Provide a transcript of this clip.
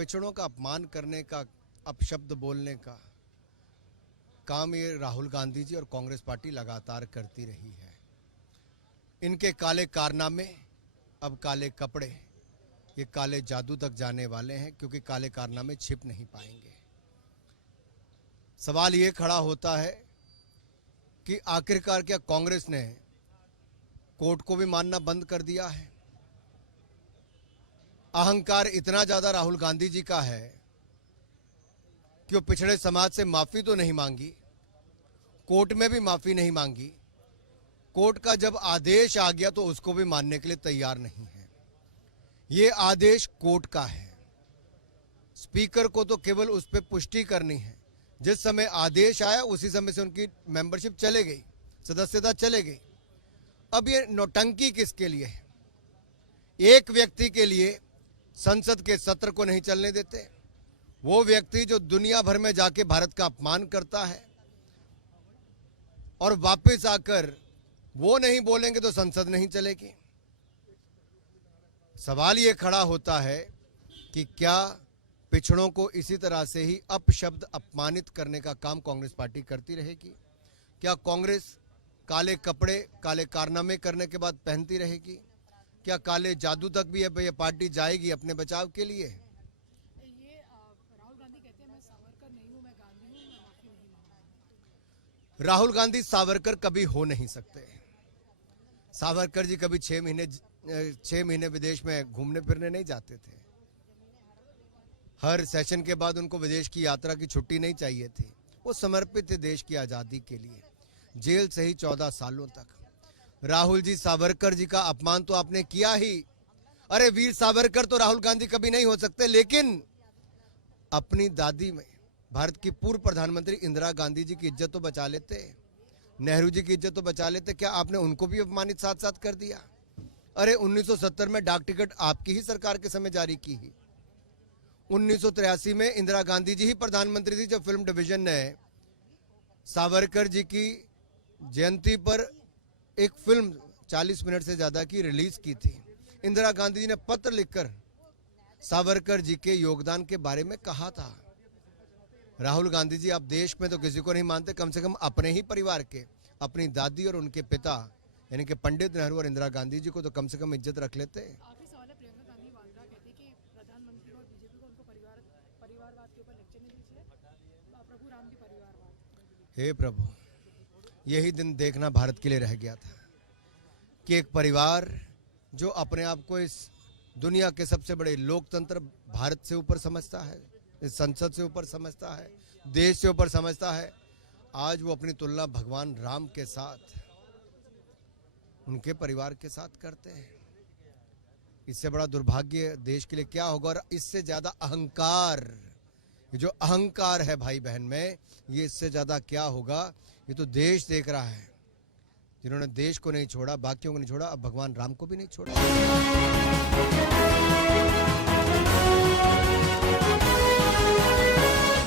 पिछड़ों का अपमान करने का, अपशब्द बोलने का काम ये राहुल गांधी जी और कांग्रेस पार्टी लगातार करती रही है। इनके काले कारनामे, अब काले कपड़े, ये काले जादू तक जाने वाले हैं, क्योंकि काले कारनामे छिप नहीं पाएंगे। सवाल ये खड़ा होता है कि आखिरकार क्या कांग्रेस ने कोर्ट को भी मानना बंद कर दिया है? अहंकार इतना ज्यादा राहुल गांधी जी का है कि वो पिछड़े समाज से माफी तो नहीं मांगी, कोर्ट में भी माफी नहीं मांगी, कोर्ट का जब आदेश आ गया तो उसको भी मानने के लिए तैयार नहीं है। ये आदेश कोर्ट का है, स्पीकर को तो केवल उस पर पुष्टि करनी है। जिस समय आदेश आया उसी समय से उनकी मेंबरशिप चले गई, सदस्यता चले गई। अब ये नौटंकी किसके लिए है? एक व्यक्ति के लिए संसद के सत्र को नहीं चलने देते, वो व्यक्ति जो दुनिया भर में जाके भारत का अपमान करता है और वापस आकर वो नहीं बोलेंगे तो संसद नहीं चलेगी। सवाल ये खड़ा होता है कि क्या पिछड़ों को इसी तरह से ही अपशब्द अपमानित करने का काम कांग्रेस पार्टी करती रहेगी? क्या कांग्रेस काले कपड़े, काले कारनामे करने के बाद पहनती रहेगी? क्या काले जादू तक भी ये पार्टी जाएगी अपने बचाव के लिए? राहुल गांधी कहते हैं मैं सावरकर नहीं हूं, मैं गांधी हूं, मैं माफी नहीं मांगूंगा। राहुल गांधी सावरकर कभी हो नहीं सकते। सावरकर जी कभी 6 महीने विदेश में घूमने फिरने नहीं जाते थे। हर सेशन के बाद उनको विदेश की यात्रा की छुट्टी नहीं चाहिए थी। वो समर्पित थे देश की आज़ादी के लिए, जेल से ही 14 सालों तक। राहुल जी, सावरकर जी का अपमान तो आपने किया ही। अरे वीर सावरकर तो राहुल गांधी कभी नहीं हो सकते, लेकिन अपनी दादी में भारत की पूर्व प्रधानमंत्री इंदिरा गांधी जी की इज्जत तो बचा लेते, नेहरू जी की इज्जत तो बचा लेते। क्या आपने उनको भी अपमानित साथ साथ कर दिया? अरे 1970 में डाक टिकट आपकी ही सरकार के समय जारी की ही। 1983 में इंदिरा गांधी जी ही प्रधानमंत्री थी जब फिल्म डिवीजन ने सावरकर जी की जयंती पर एक फिल्म 40 मिनट से ज्यादा की रिलीज की थी। इंदिरा गांधी जी ने पत्र लिखकर सावरकर जी के योगदान के बारे में कहा था। राहुल गांधी जी, आप देश में तो किसी को नहीं मानते, कम से कम अपने ही परिवार के, अपनी दादी और उनके पिता यानी कि पंडित नेहरू और इंदिरा गांधी जी को तो कम से कम इज्जत रख लेते। आखिरी सवाल है, प्रियंका गांधी वाड्रा कहती कि प्रधानमंत्री और बीजेपी को उनको परिवारवाद के ऊपर लेक्चर नहीं दीजिए, प्रभु राम की परिवारवाद। हे प्रभु, यही दिन देखना भारत के लिए रह गया था कि एक परिवार जो अपने आप को इस दुनिया के सबसे बड़े लोकतंत्र भारत से ऊपर समझता है, इस संसद से ऊपर समझता है, देश से ऊपर समझता है, आज वो अपनी तुलना भगवान राम के साथ, उनके परिवार के साथ करते हैं। इससे बड़ा दुर्भाग्य देश के लिए क्या होगा? और इससे ज्यादा अहंकार, ये जो अहंकार है भाई बहन में, ये इससे ज्यादा क्या होगा? ये तो देश देख रहा है। जिन्होंने देश को नहीं छोड़ा, बाकियों को नहीं छोड़ा, अब भगवान राम को भी नहीं छोड़ा।